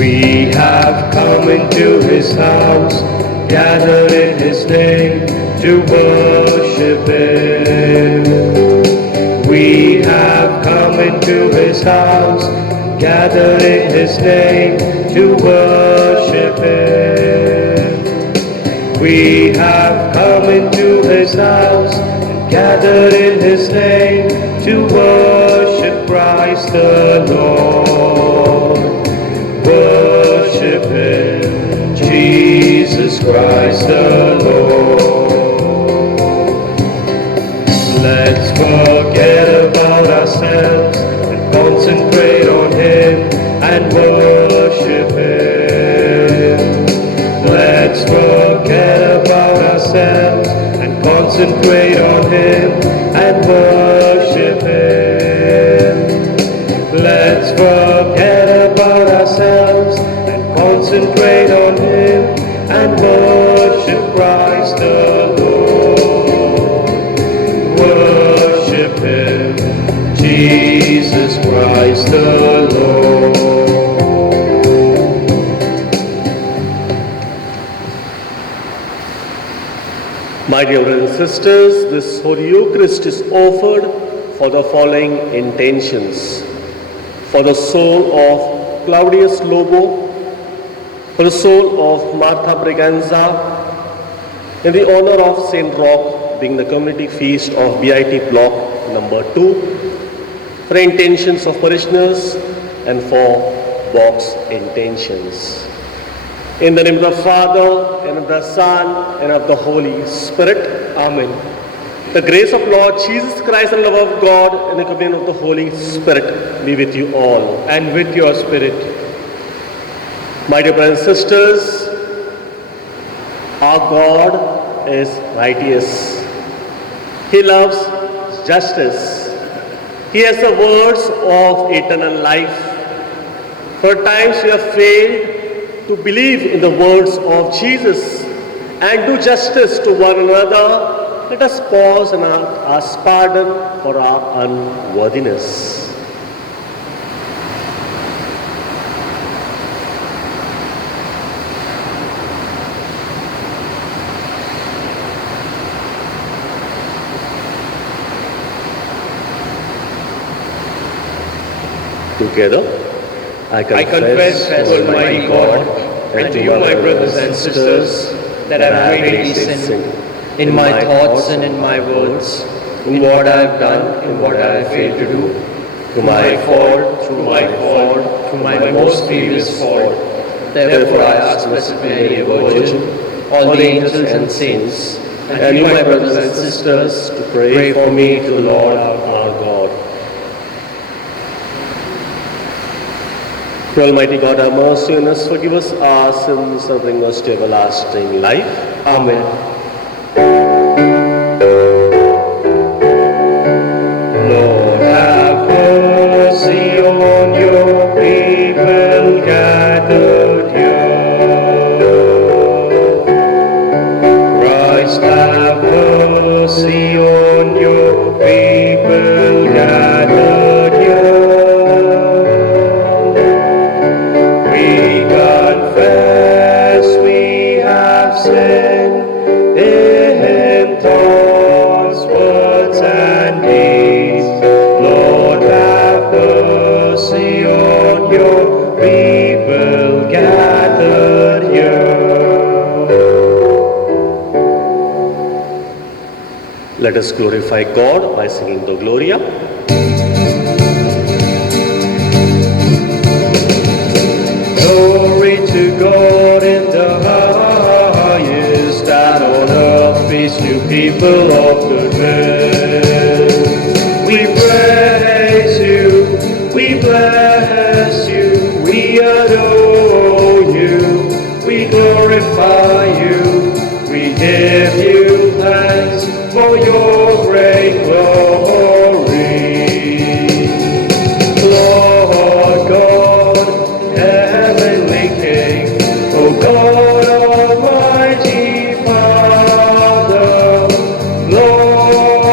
We have come into his house, gathered in his name to worship him. We have come into his house, gathered in his name to worship him. We have come into his house, gathered in his name to worship Christ the Lord. Worship him, Jesus Christ the Lord. Let's forget about ourselves and concentrate on him and worship him. Let's forget about ourselves and concentrate on him and worship him. Let's forget about ourselves and concentrate on him and worship Christ the Lord. Worship him, Jesus Christ the Lord. My dear brothers and sisters, this Holy Eucharist is offered for the following intentions. For the soul of Claudius Lobo, for the soul of Martha Braganza, in the honor of St. Roch being the community feast of BIT block number 2, for intentions of parishioners and for box intentions. In the name of the Father, and of the Son, and of the Holy Spirit. Amen. The grace of Lord Jesus Christ and the love of God and the communion of the Holy Spirit be with you all. And with your spirit. My dear brothers and sisters, our God is righteous. He loves justice. He has the words of eternal life. For times we have failed to believe in the words of Jesus and do justice to one another. Let us pause and ask pardon for our unworthiness. Together, I confess to Almighty God and to you, my brothers and sisters, that I have greatly sinned in my thoughts and in my words, in what I have done, in what I have failed to do, through my fault, through my most grievous fault. Therefore I ask Blessed Mary, Virgin, all the angels and saints, and you, my brothers and sisters, to pray for me to the Lord our God. To Almighty God, have mercy on us, forgive us our sins, and bring us to everlasting life. Amen. Lord, have mercy on your people gathered here. Christ, have mercy on your people gathered here. We confess we have sinned in thoughts, words, and deeds. Lord, have mercy on your people gathered here. Let us glorify God by singing the Gloria. Glory to God in the highest, and on earth peace to people of good will. We praise you, we bless you, we adore you, we glorify you, we give you thanks for your great glory. Lord God, heavenly King, O God Almighty Father, Lord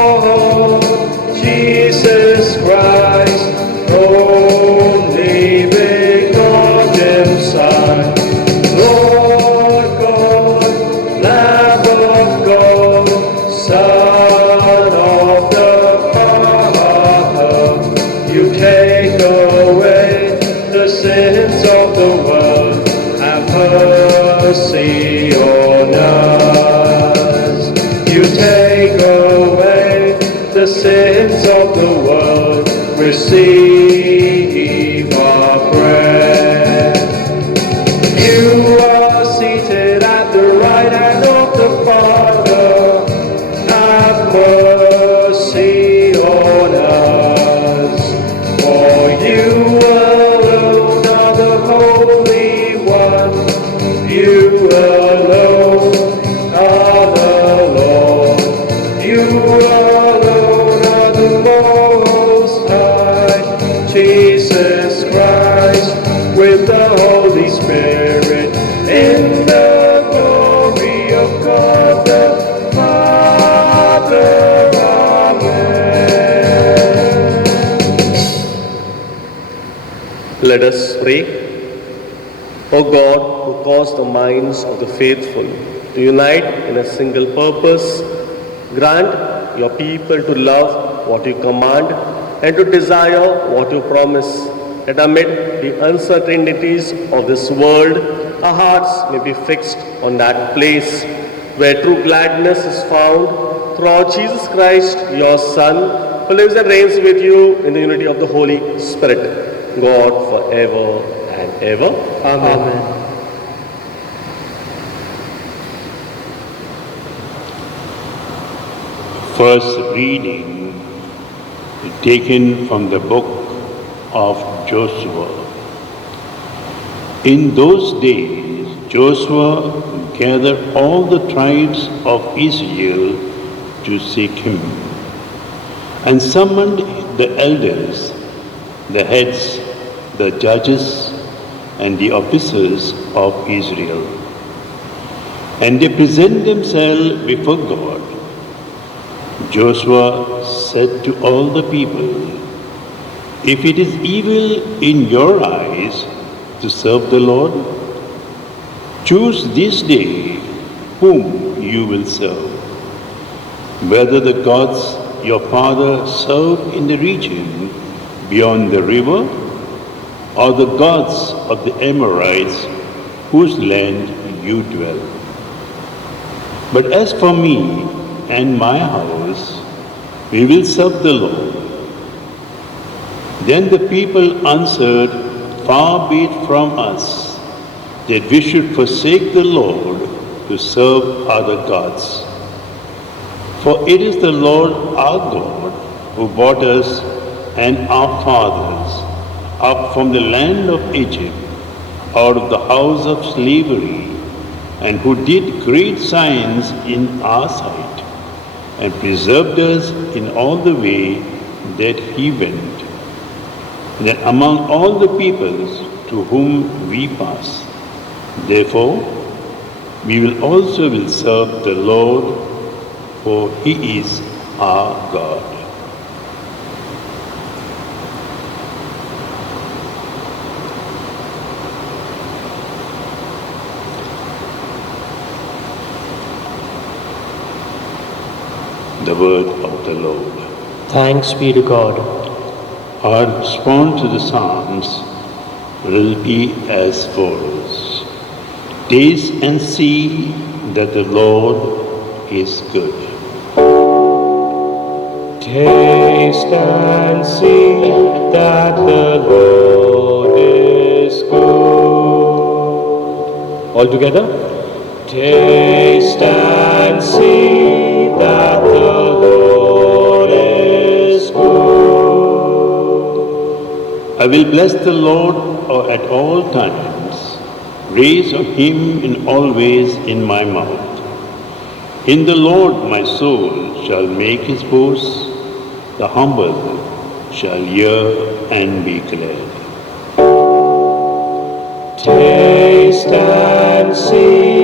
mercy on us. You take away the sins of the world. Receive our prayer. You are seated at the right hand of the Father. Have mercy on us. For you alone are the Holy One. You alone are the Lord. You alone are the Most High. Jesus Christ, with the Holy Spirit, in the glory of God the Father. Amen. Let us pray. O God, who caused the minds of the faithful to unite in a single purpose, grant your people to love what you command and to desire what you promise, that amid the uncertainties of this world, our hearts may be fixed on that place where true gladness is found through our Jesus Christ, your Son, who lives and reigns with you in the unity of the Holy Spirit, God forever and ever. Amen. First reading taken from the book of Joshua. In those days, Joshua gathered all the tribes of Israel to Shechem and summoned the elders, the heads, the judges, and the officers of Israel. And they presented themselves before God. Joshua said to all the people, "If it is evil in your eyes to serve the Lord, choose this day whom you will serve, whether the gods your father served in the region beyond the river, or the gods of the Amorites whose land you dwell. But as for me and my house, we will serve the Lord." Then the people answered, "Far be it from us that we should forsake the Lord to serve other gods. For it is the Lord our God who brought us and our fathers up from the land of Egypt, out of the house of slavery, and who did great signs in our sight, and preserved us in all the way that he went, that among all the peoples to whom we pass. Therefore, we will also serve the Lord, for he is our God." The word of the Lord. Thanks be to God. Our response to the Psalms will be as follows. Taste and see that the Lord is good. Taste and see that the Lord is good. All together. Taste and see that the Lord is good. I will bless the Lord at all times. Praise of him in all ways in my mouth. In the Lord my soul shall make his boast. The humble shall hear and be glad. Taste and see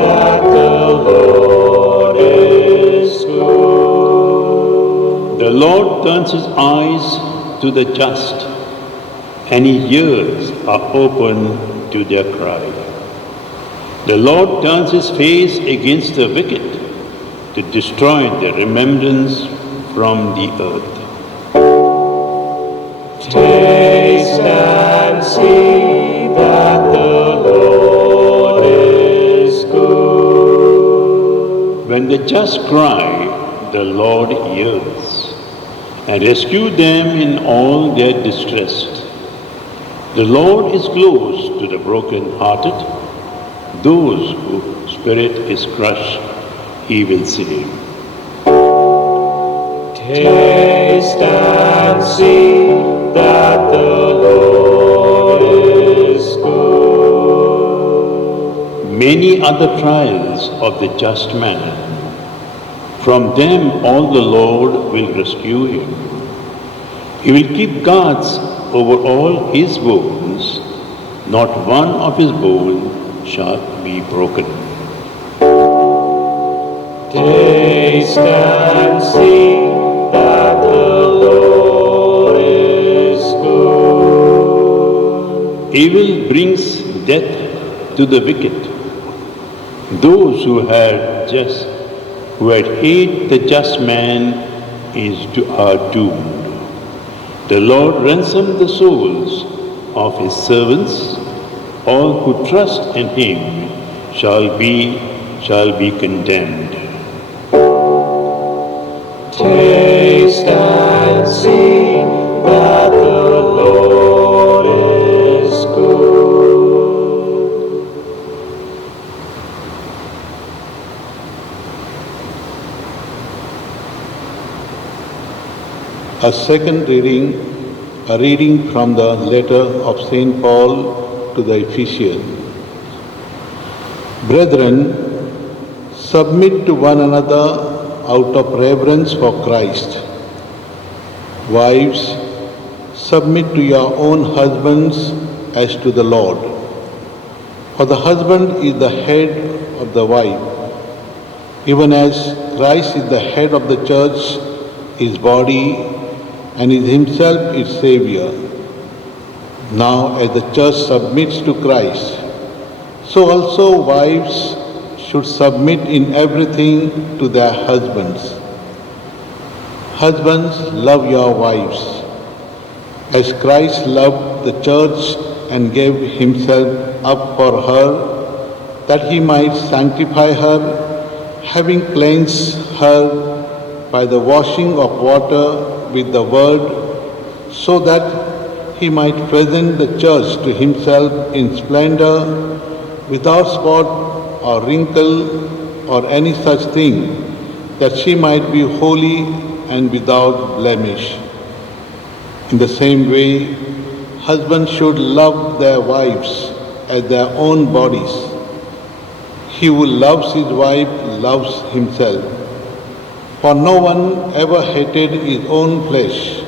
that the Lord is good. The Lord turns his eyes to the just, and his ears are open to their cry. The Lord turns his face against the wicked, to destroy the remembrance from the earth. Taste and see that the Lord is When the just cry, the Lord hears and rescue them in all their distress. The Lord is close to the broken-hearted. Those whose spirit is crushed, He will save. Taste and see that the Lord is good. Many are the trials of the just man. From them all the Lord will rescue him. He will keep guards over all his bones. Not one of his bones shall be broken. Taste and see that the Lord is good. Evil brings death to the wicked. Those who had hate the just man are doomed. The Lord ransomed the souls of His servants. All who trust in Him shall be condemned. Taste and see that the Lord is good. A second reading, a reading from the letter of St. Paul to the Ephesians. Brethren, submit to one another out of reverence for Christ. Wives, submit to your own husbands as to the Lord. For the husband is the head of the wife, even as Christ is the head of the church, His body, and is Himself its Savior. Now, as the church submits to Christ, so also wives should submit in everything to their husbands. Husbands, love your wives, as Christ loved the church and gave Himself up for her, that He might sanctify her, having cleansed her by the washing of water with the word, so that He might present the church to Himself in splendor, without spot or wrinkle or any such thing, that she might be holy and without blemish. In the same way, husbands should love their wives as their own bodies. He who loves his wife loves himself. For no one ever hated his own flesh,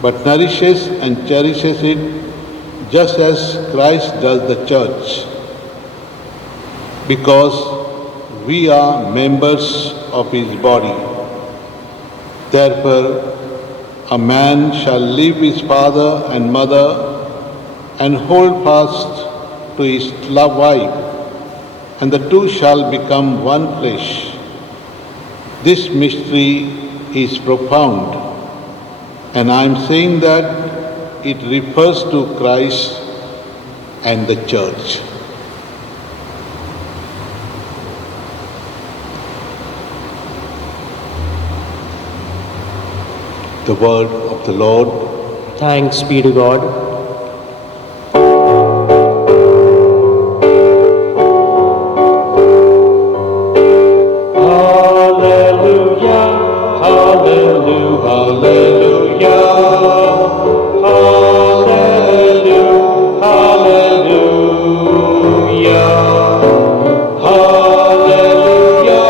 but nourishes and cherishes it, just as Christ does the church, because we are members of His body. Therefore, a man shall leave his father and mother and hold fast to his loved wife, and the two shall become one flesh. This mystery is profound, and I am saying that it refers to Christ and the church. The word of the Lord. Thanks be to God. Hallelujah, hallelujah, hallelujah, hallelujah, hallelujah, hallelujah, hallelujah,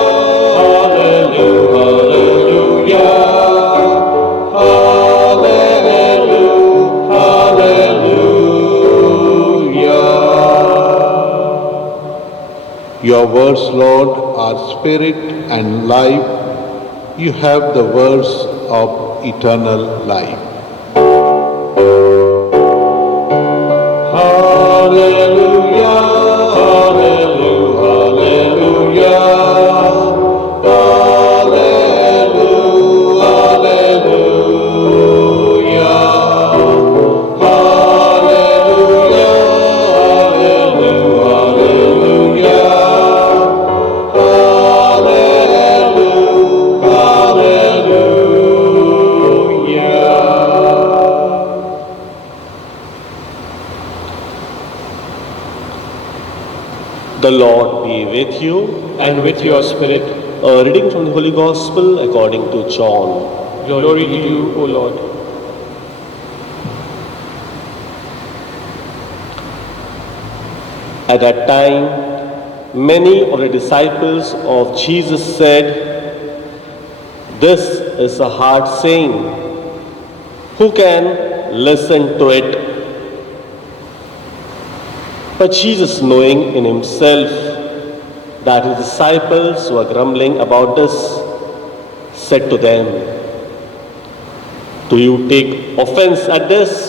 Your words, Lord, are spirit and life. You have the words of eternal life. hallelujah, hallelujah, hallelujah, hallelujah, hallelujah, hallelujah, hallelujah. The Lord be with you. and with your spirit. A reading from the Holy Gospel according to John. Glory to you, O Lord. At that time, many of the disciples of Jesus said, "This is a hard saying. Who can listen to it?" But Jesus, knowing in himself that his disciples were grumbling about this, said to them, "Do you take offense at this?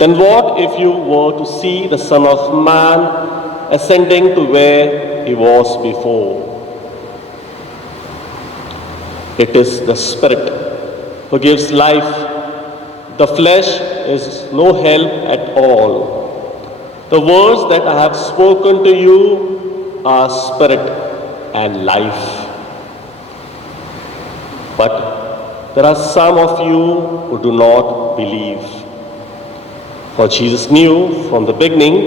Then what if you were to see the Son of Man ascending to where he was before? It is the Spirit who gives life. The flesh is no help at all. The words that I have spoken to you are spirit and life. But there are some of you who do not believe." For Jesus knew from the beginning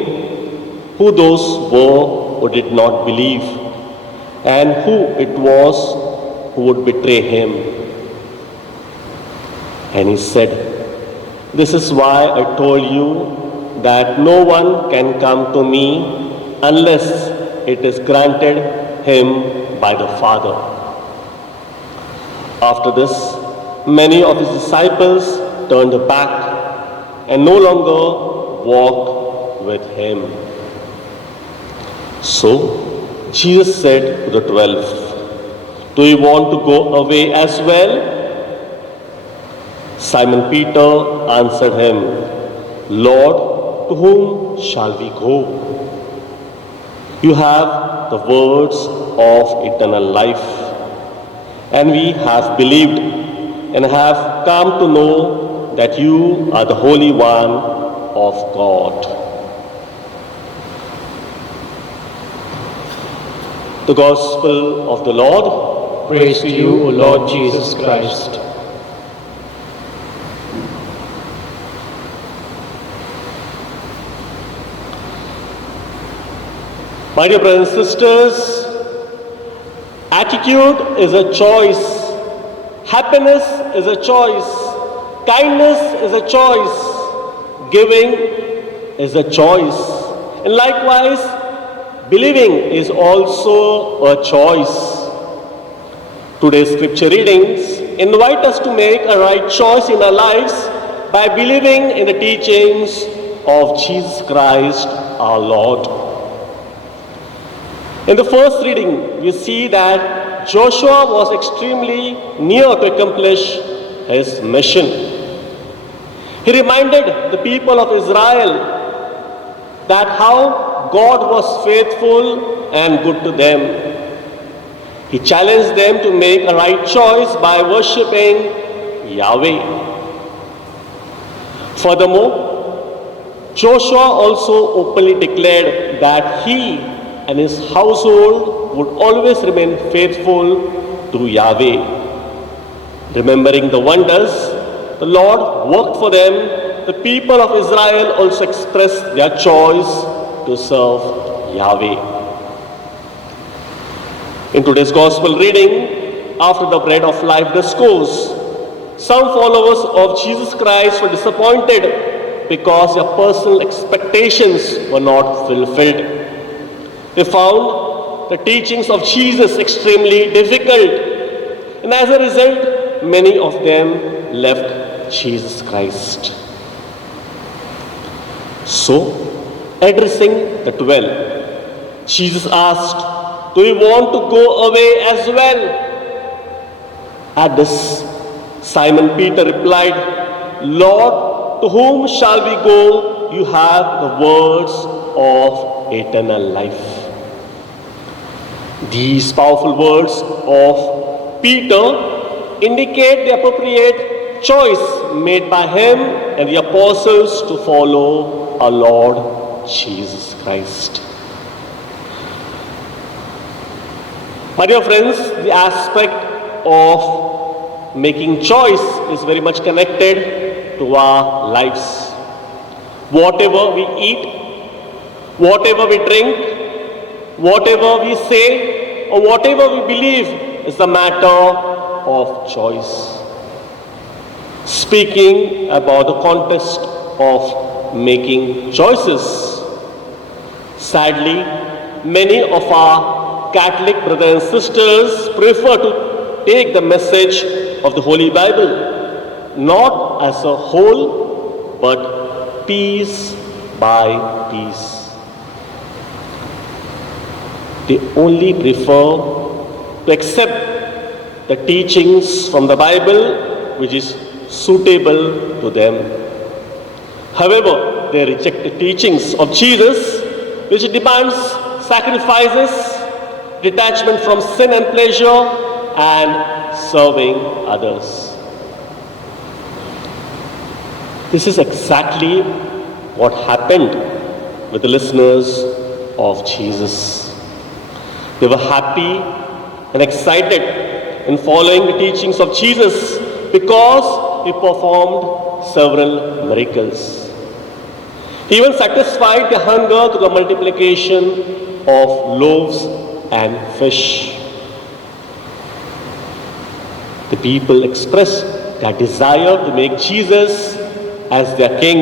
who those were who did not believe and who it was who would betray him. And he said, "This is why I told you that no one can come to me unless it is granted him by the Father." After this, many of his disciples turned back and no longer walked with him. So Jesus said to the 12, "Do you want to go away as well?" Simon Peter answered him, "Lord, to whom shall we go? You have the words of eternal life, and we have believed and have come to know that you are the Holy One of God." The Gospel of the Lord. Praise to you, O Lord Jesus Christ. My dear brothers and sisters, attitude is a choice. Happiness is a choice. Kindness is a choice. Giving is a choice. And likewise, believing is also a choice. Today's scripture readings invite us to make a right choice in our lives by believing in the teachings of Jesus Christ our Lord. In the first reading, we see that Joshua was extremely near to accomplish his mission. He reminded the people of Israel that how God was faithful and good to them. He challenged them to make a right choice by worshipping Yahweh. Furthermore, Joshua also openly declared that he and his household would always remain faithful to Yahweh. Remembering the wonders the Lord worked for them, the people of Israel also expressed their choice to serve Yahweh. In today's Gospel reading, after the Bread of Life discourse, some followers of Jesus Christ were disappointed because their personal expectations were not fulfilled. They found the teachings of Jesus extremely difficult, and as a result, many of them left Jesus Christ. So, addressing the 12, Jesus asked, "Do you want to go away as well?" At this, Simon Peter replied, "Lord, to whom shall we go? You have the words of eternal life." These powerful words of Peter indicate the appropriate choice made by him and the apostles to follow our Lord Jesus Christ. My dear friends, the aspect of making choice is very much connected to our lives. Whatever we eat, Whatever we drink, whatever we say, or whatever we believe is a matter of choice. Speaking about the context of making choices, sadly, many of our Catholic brothers and sisters prefer to take the message of the Holy Bible not as a whole, but piece by piece. They only prefer to accept the teachings from the Bible which is suitable to them. However, they reject the teachings of Jesus which demands sacrifices, detachment from sin and pleasure, and serving others. This is exactly what happened with the listeners of Jesus. They were happy and excited in following the teachings of Jesus because he performed several miracles. He even satisfied their hunger through the multiplication of loaves and fish. The people expressed their desire to make Jesus as their king.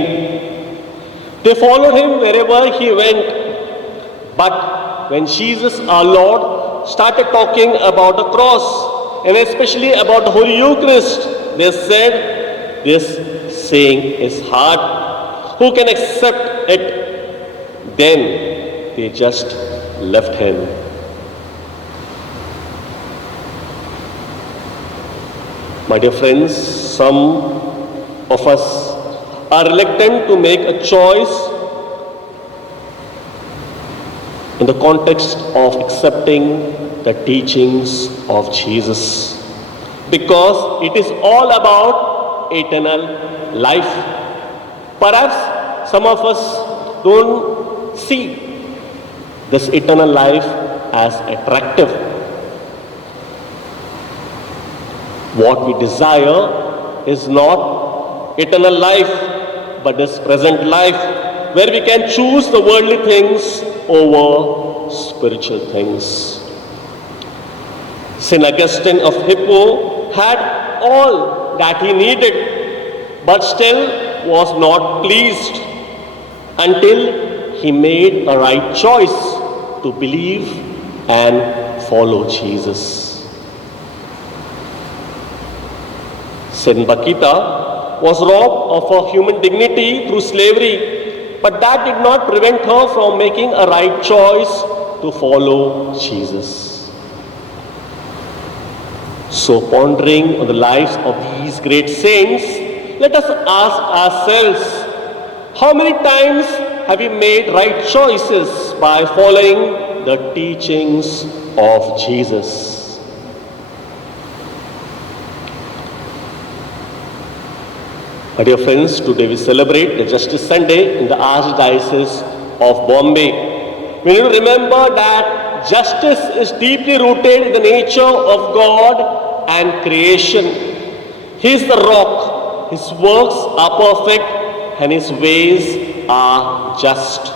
They followed him wherever he went. But when Jesus, our Lord, started talking about the cross and especially about the Holy Eucharist, they said, "This saying is hard. Who can accept it?" Then they just left him. My dear friends, some of us are reluctant to make a choice in the context of accepting the teachings of Jesus, because it is all about eternal life. Perhaps some of us don't see this eternal life as attractive. What we desire is not eternal life, but this present life, where we can choose the worldly things over spiritual things. St. Augustine of Hippo had all that he needed, but still was not pleased until he made a right choice to believe and follow Jesus. St. Bakita was robbed of her human dignity through slavery, but that did not prevent her from making a right choice to follow Jesus. So, pondering on the lives of these great saints, let us ask ourselves, how many times have we made right choices by following the teachings of Jesus? My dear friends, today we celebrate the Justice Sunday in the Archdiocese of Bombay. We need to remember that justice is deeply rooted in the nature of God and creation. He is the rock, His works are perfect, and His ways are just.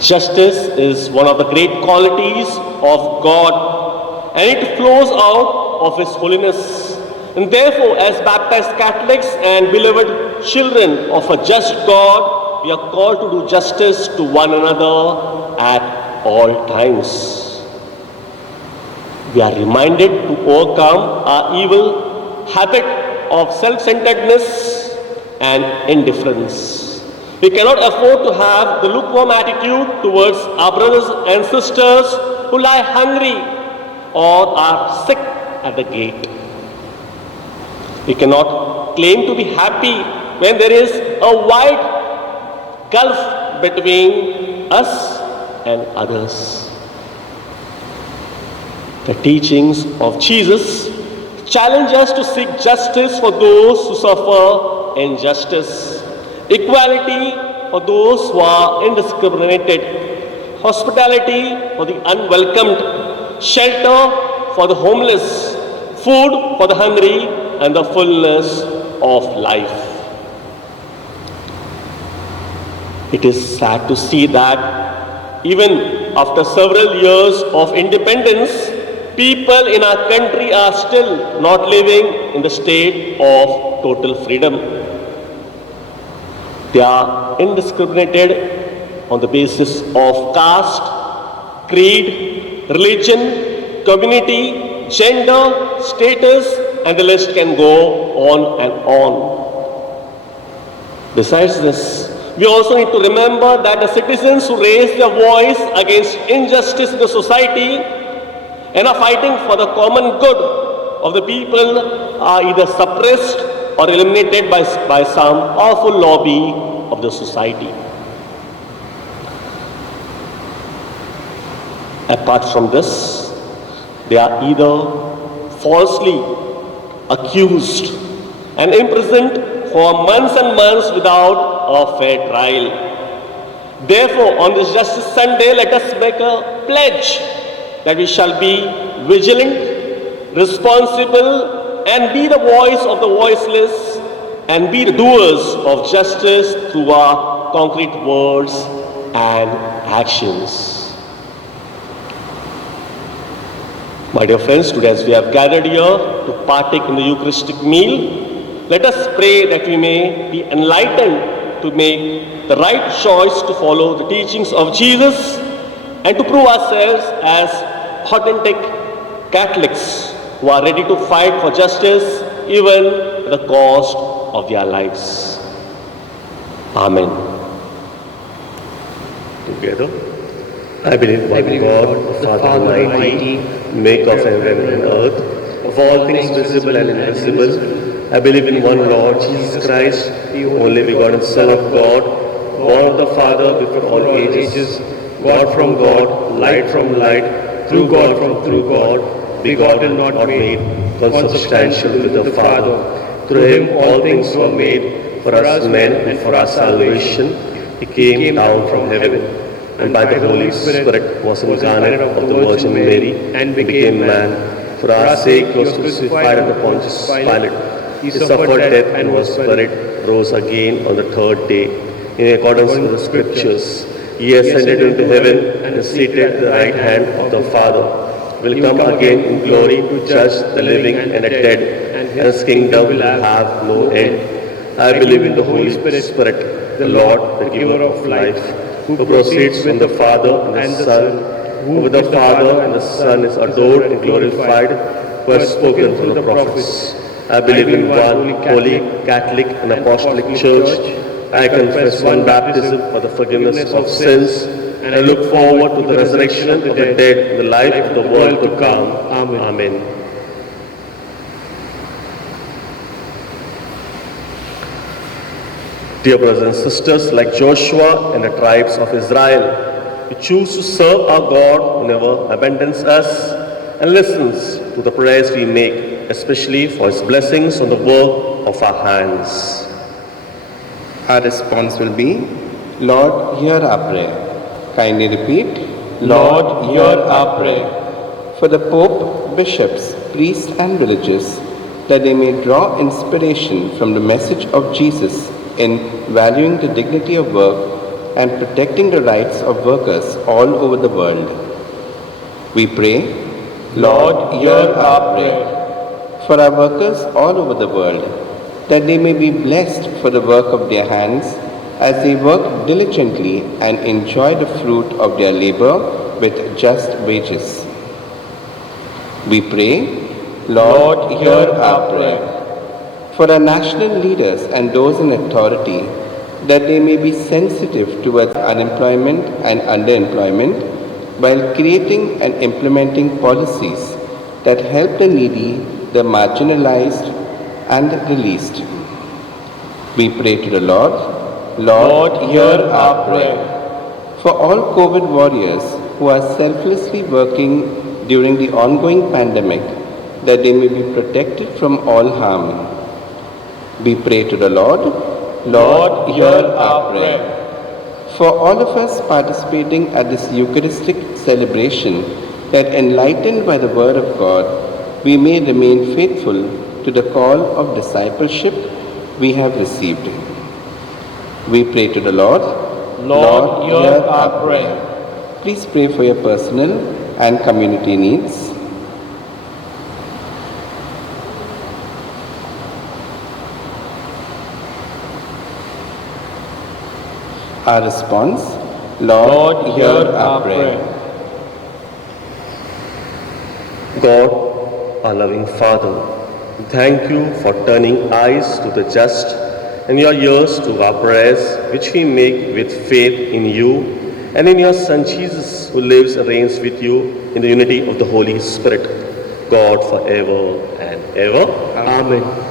Justice is one of the great qualities of God, and it flows out of His holiness. And therefore, as baptized Catholics and beloved children of a just God, we are called to do justice to one another at all times. We are reminded to overcome our evil habit of self-centeredness and indifference. We cannot afford to have the lukewarm attitude towards our brothers and sisters who lie hungry or are sick at the gate. We cannot claim to be happy when there is a wide gulf between us and others. The teachings of Jesus challenge us to seek justice for those who suffer injustice, equality for those who are indiscriminated, hospitality for the unwelcomed, shelter for the homeless, food for the hungry, and the fullness of life. It is sad to see that even after several years of independence, people in our country are still not living in the state of total freedom. They are indiscriminated on the basis of caste, creed, religion, community, gender, status, and the list can go on and on. Besides this, we also need to remember that the citizens who raise their voice against injustice in the society and are fighting for the common good of the people are either suppressed or eliminated by some powerful lobby of the society. Apart from this, they are either falsely accused and imprisoned for months and months without a fair trial. Therefore, on this Justice Sunday, let us make a pledge that we shall be vigilant, responsible, and be the voice of the voiceless, and be the doers of justice through our concrete words and actions. My dear friends, today as we have gathered here to partake in the Eucharistic meal, let us pray that we may be enlightened to make the right choice to follow the teachings of Jesus and to prove ourselves as authentic Catholics who are ready to fight for justice even at the cost of their lives. Amen. Together, I believe one God, the Father Almighty, maker of heaven and earth, of all things visible and invisible. I believe in one Lord, Jesus Christ, the only begotten Son of God, born of the Father before all ages, God from God, light from light, through God from through God, begotten, not made, consubstantial with the Father. Through him all things were made, for us men and for our salvation. He came down from heaven, and by the Holy Spirit was incarnate of the Virgin Mary, and became man. For our sake was crucified under Pontius Pilate. He suffered death and was buried, rose again on the third day. In accordance with the Scriptures, he ascended into heaven and is seated at the right hand of the Father. Will come again in glory to judge the living and the dead, and his kingdom will have no end. I believe in the Holy Spirit, the Lord, the giver of life, who proceeds from the Father and the Son, who with the Father and the Son is adored and glorified, who has spoken through the prophets. I believe in one holy, Catholic and Apostolic Church. I confess one baptism for the forgiveness of sins, and I look forward to the resurrection of the dead and the life of the world to come. Amen. Dear brothers and sisters, like Joshua and the tribes of Israel, we choose to serve our God who never abandons us and listens to the prayers we make, especially for his blessings on the work of our hands. Our response will be, Lord, hear our prayer. Kindly repeat, Lord, hear our prayer. For the Pope, bishops, priests and religious, that they may draw inspiration from the message of Jesus in valuing the dignity of work and protecting the rights of workers all over the world. We pray, Lord, hear our prayer. For our workers all over the world, that they may be blessed for the work of their hands as they work diligently and enjoy the fruit of their labor with just wages. We pray, Lord, hear our prayer. For our national leaders and those in authority, that they may be sensitive towards unemployment and underemployment while creating and implementing policies that help the needy, the marginalized and the least. We pray to the Lord, Lord, hear our prayer. For all COVID warriors who are selflessly working during the ongoing pandemic, that they may be protected from all harm. We pray to the Lord, Lord, hear our prayer. For all of us participating at this Eucharistic celebration, that enlightened by the Word of God, we may remain faithful to the call of discipleship we have received. We pray to the Lord, Lord, hear our prayer. Please pray for your personal and community needs. Our response, Lord, hear our prayer. God, our loving Father, thank you for turning eyes to the just and your ears to our prayers, which we make with faith in you and in your Son Jesus, who lives and reigns with you in the unity of the Holy Spirit, God forever and ever. Amen.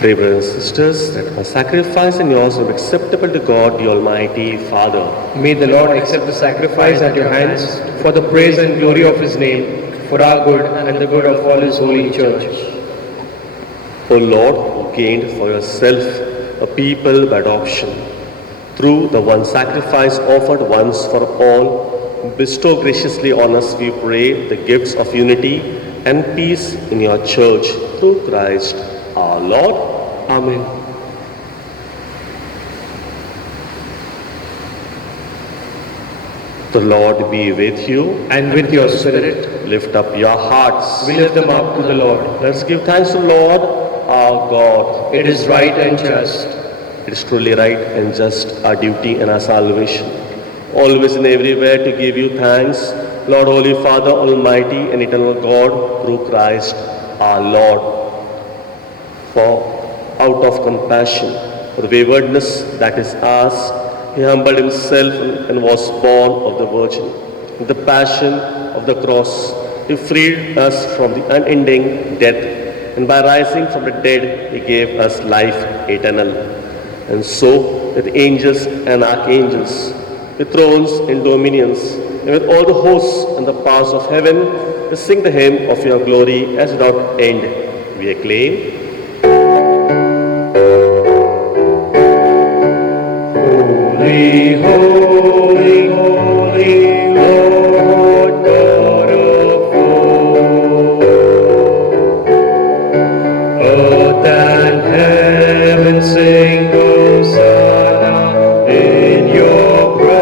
Pray, brothers and sisters, that our sacrifice and yours will be acceptable to God, the Almighty Father. May the Lord accept the sacrifice at your hands for the praise and glory of his name, for our good and the good of all his holy church. O Lord, who gained for yourself a people by adoption, through the one sacrifice offered once for all, bestow graciously on us, we pray, the gifts of unity and peace in your church, through Christ our Lord. Amen. The Lord be with you. And with your spirit, Lift up your hearts. we lift them up to the Lord. Let's give thanks to the Lord our God. It is right and just. It is truly right and just, our duty and our salvation, always and everywhere to give you thanks, Lord, Holy Father, Almighty and eternal God, through Christ our Lord. For out of compassion for the waywardness that is ours, he humbled himself and was born of the Virgin. In the passion of the cross, he freed us from the unending death, and by rising from the dead, he gave us life eternal. And so, with angels and archangels, with thrones and dominions, and with all the hosts and the powers of heaven, we sing the hymn of your glory as without end. We acclaim. Holy, holy, holy, Lord God of all. Earth and heaven sing Hosanna in your praise.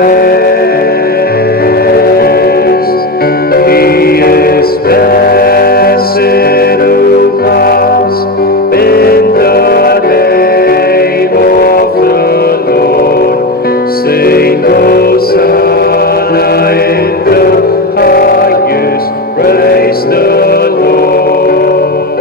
He is blessed who comes in the name of the Lord. Sing Hosanna in the highest, praise the Lord.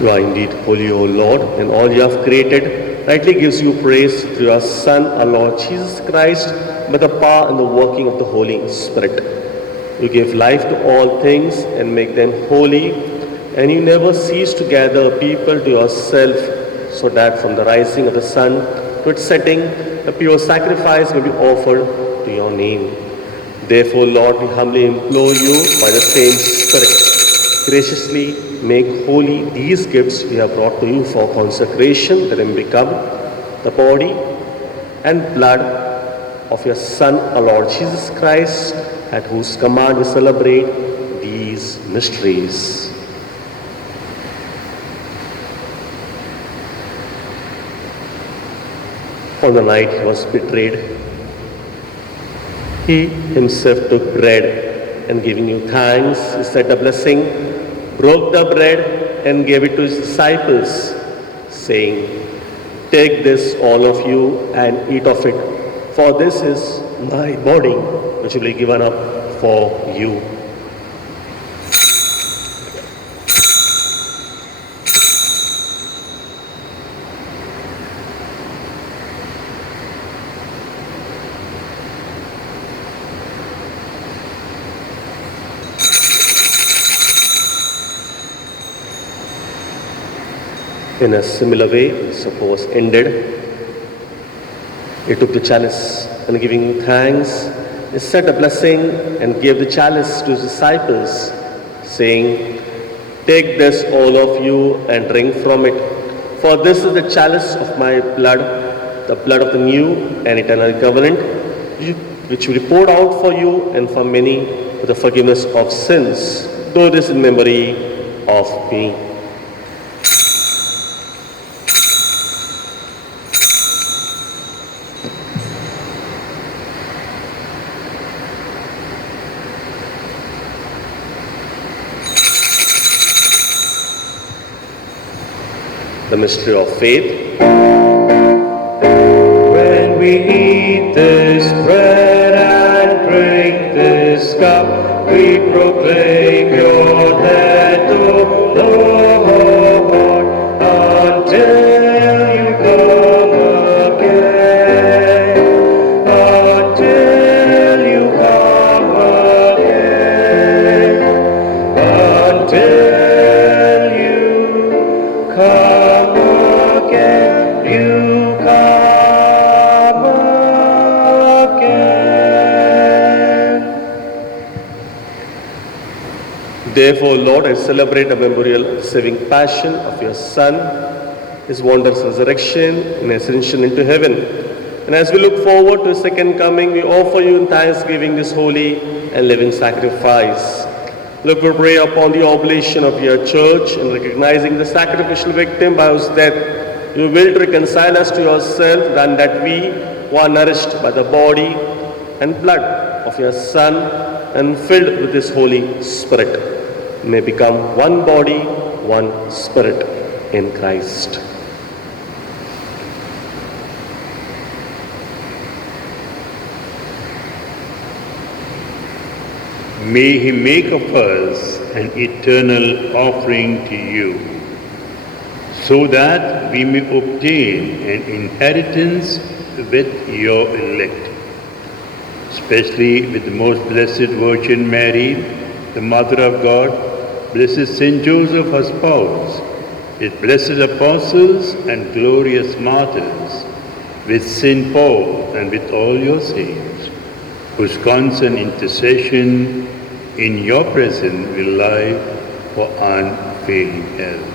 You are indeed holy, O Lord, and all you have created rightly gives you praise through your Son, our Lord Jesus Christ, by the power and the working of the Holy Spirit. You give life to all things and make them holy, and you never cease to gather people to yourself, so that from the rising of the sun to its setting, a pure sacrifice may be offered to your name. Therefore, Lord, we humbly implore you by the same Spirit, graciously make holy these gifts we have brought to you for consecration, that they may become the body and blood of your Son, our Lord Jesus Christ, at whose command we celebrate these mysteries. On the night he was betrayed, he himself took bread and giving you thanks, he said a blessing, broke the bread and gave it to his disciples, saying, "Take this, all of you, and eat of it, for this is my body, which will be given up for you." In a similar way, the supper was ended. He took the chalice and giving thanks, he said a blessing and gave the chalice to his disciples, saying, "Take this, all of you, and drink from it. For this is the chalice of my blood, the blood of the new and eternal covenant, which will be poured out for you and for many for the forgiveness of sins. Do this in memory of me." The mystery of faith. When we eat this bread and drink this cup, we proclaim your death, O Lord, until you come again. Until you come again. Until you come. Therefore, Lord, I celebrate the memorial saving passion of your Son, his wondrous resurrection and ascension into heaven. And as we look forward to his second coming, we offer you in thanksgiving this holy and living sacrifice. Look, we pray upon the oblation of your church and recognizing the sacrificial victim by whose death you will reconcile us to yourself, and that we, who are nourished by the body and blood of your Son and filled with his Holy Spirit, may become one body, one spirit in Christ. May he make of us an eternal offering to you, so that we may obtain an inheritance with your elect, especially with the most blessed Virgin Mary, the Mother of God, blessed Saint Joseph, her spouse, with blessed apostles and glorious martyrs, with Saint Paul and with all your saints, whose constant intercession in your presence will lie for unfailing help.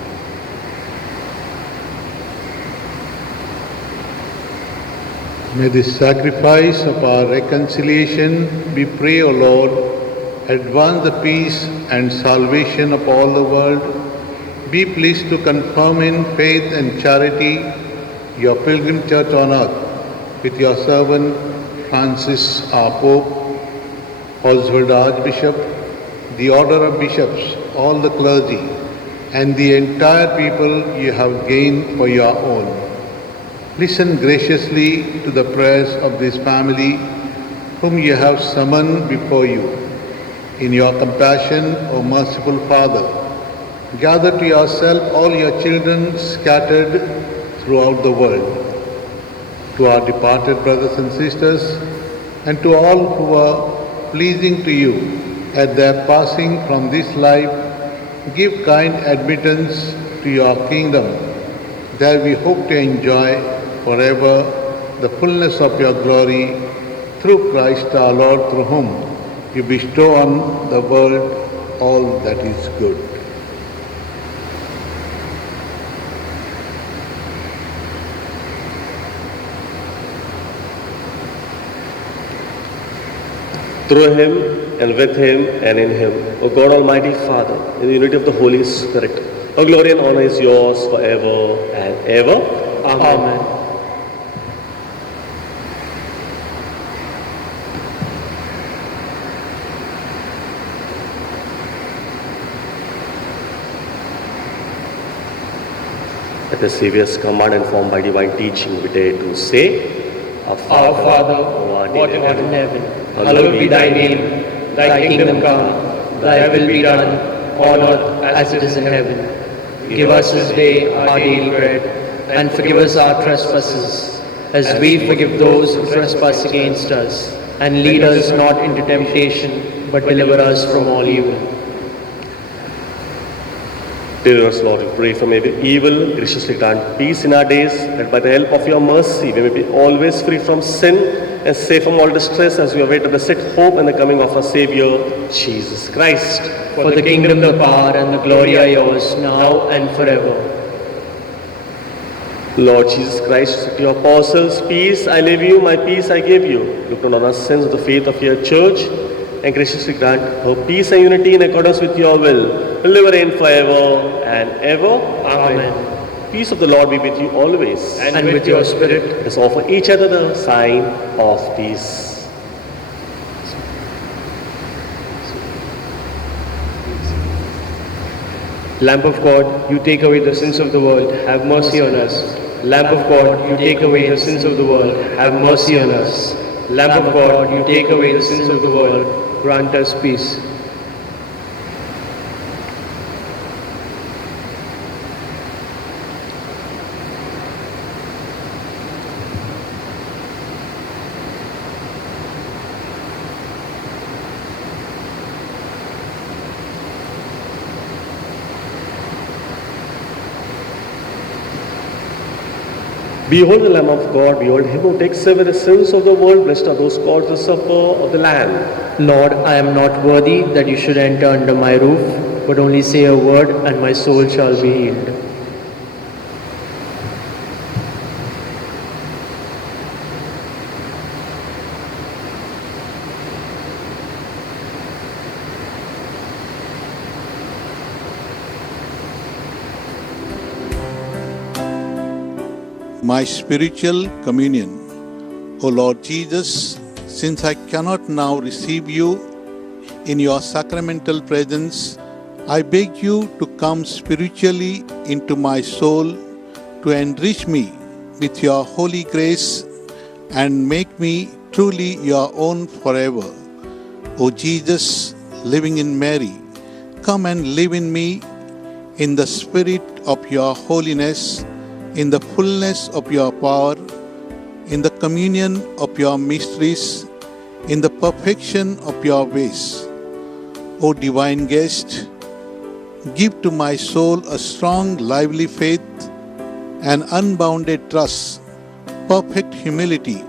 May the sacrifice of our reconciliation, we pray, O Lord, advance the peace and salvation of all the world. Be pleased to confirm in faith and charity your pilgrim church on earth with your servant Francis, our Pope, Oswald Archbishop, the order of bishops, all the clergy, and the entire people you have gained for your own. Listen graciously to the prayers of this family whom you have summoned before you. In your compassion, O merciful Father, gather to yourself all your children scattered throughout the world. To our departed brothers and sisters, and to all who are pleasing to you at their passing from this life, give kind admittance to your kingdom, that we hope to enjoy forever the fullness of your glory, through Christ our Lord, through whom you bestow on the world all that is good. Through him and with him and in him, O God Almighty Father, in the unity of the Holy Spirit, all glory and honor is yours forever and ever. Amen. At the Saviour's command and formed by divine teaching, we dare to say, Our Our Father, who art what in art in heaven, heaven, hallowed be thy name. Thy kingdom come, thy will be done, on earth as it is in heaven. Give us this day our daily bread, and forgive us our trespasses, as we forgive those who trespass against us. And lead us not into temptation, but deliver us from all evil. Deliver us, Lord, we pray from every evil. Graciously grant peace in our days, that by the help of your mercy we may be always free from sin and safe from all distress as we await the blessed hope and the coming of our Saviour, Jesus Christ. For the kingdom, the power, and the glory are yours, now and forever. Lord Jesus Christ, said to your apostles, peace I leave you, my peace I give you. Look not on our sins of the faith of your church, and graciously grant her peace and unity in accordance with your will, live and reign forever and ever. Amen. Peace of the Lord be with you always. And with your spirit. Let us offer each other the sign of peace. Lamp of God, you take away the sins of the world, have mercy on us. Lamp of God, you take away the sins of the world, have mercy on us. Lamp of God, you take away the sins of the world, grant us peace. Behold the Lamb of God, behold him who takes away the sins of the world. Blessed are those called to the supper of the Lamb. Lord, I am not worthy that you should enter under my roof, but only say a word, and my soul shall be healed. My spiritual communion. O Lord Jesus, since I cannot now receive you in your sacramental presence, I beg you to come spiritually into my soul to enrich me with your holy grace and make me truly your own forever. O Jesus, living in Mary, come and live in me in the spirit of your holiness, in the fullness of your power, in the communion of your mysteries, in the perfection of your ways. O divine guest, give to my soul a strong, lively faith, an unbounded trust, perfect humility,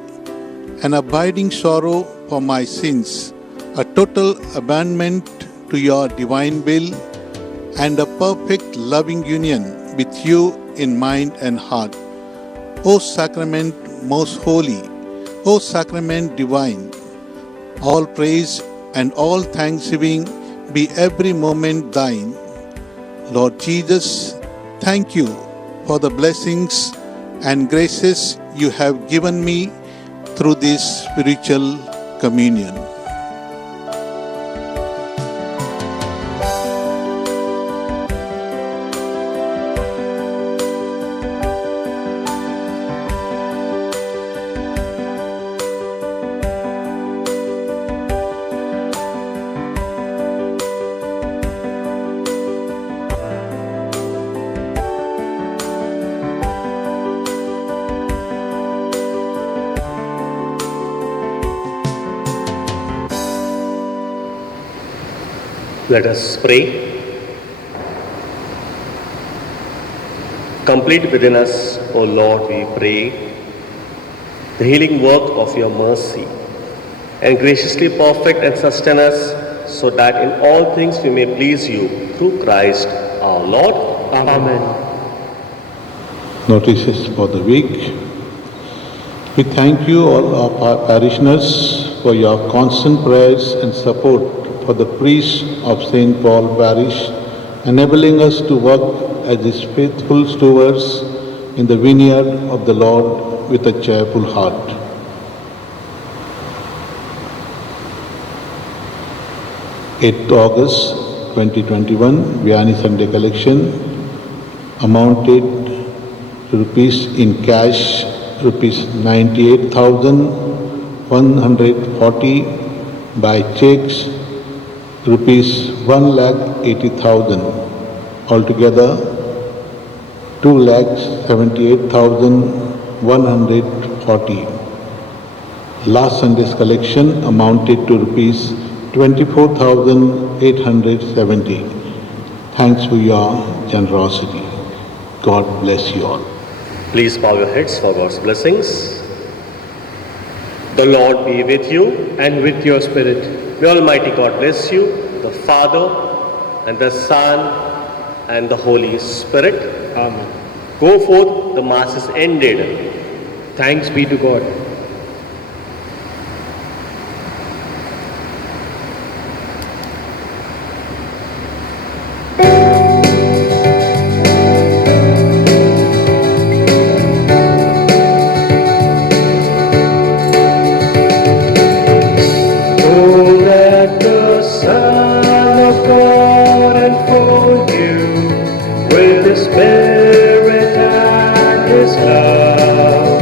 an abiding sorrow for my sins, a total abandonment to your divine will, and a perfect loving union with you in mind and heart. O sacrament most holy, O sacrament divine, all praise and all thanksgiving be every moment thine. Lord Jesus, thank you for the blessings and graces you have given me through this spiritual communion. Let us pray. Complete within us, O Lord, we pray, the healing work of your mercy, and graciously perfect and sustain us, so that in all things we may please you through Christ our Lord. Amen. Notices for the week. We thank you, all our parishioners, for your constant prayers and support for the priests of St. Paul Parish, enabling us to work as his faithful stewards in the vineyard of the Lord with a cheerful heart. August 2021, Vianney Sunday collection amounted rupees in cash, rupees 98,140, by checks, rupees 1,80,000, altogether 2,78,140. Last Sunday's collection amounted to rupees 24,870. Thanks for your generosity. God bless you all. Please bow your heads for God's blessings. The Lord be with you. And with your spirit. May Almighty God bless you, the Father and the Son and the Holy Spirit. Amen. Go forth, the Mass is ended. Thanks be to God. Oh, let the Son of God enfold you with His Spirit and His love.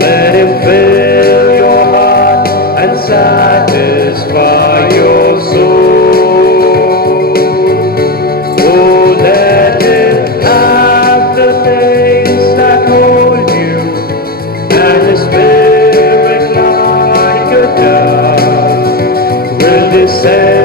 Let Him fill your heart and satisfy your soul. Oh, let Him have the things that hold you, and His Spirit like a dove will descend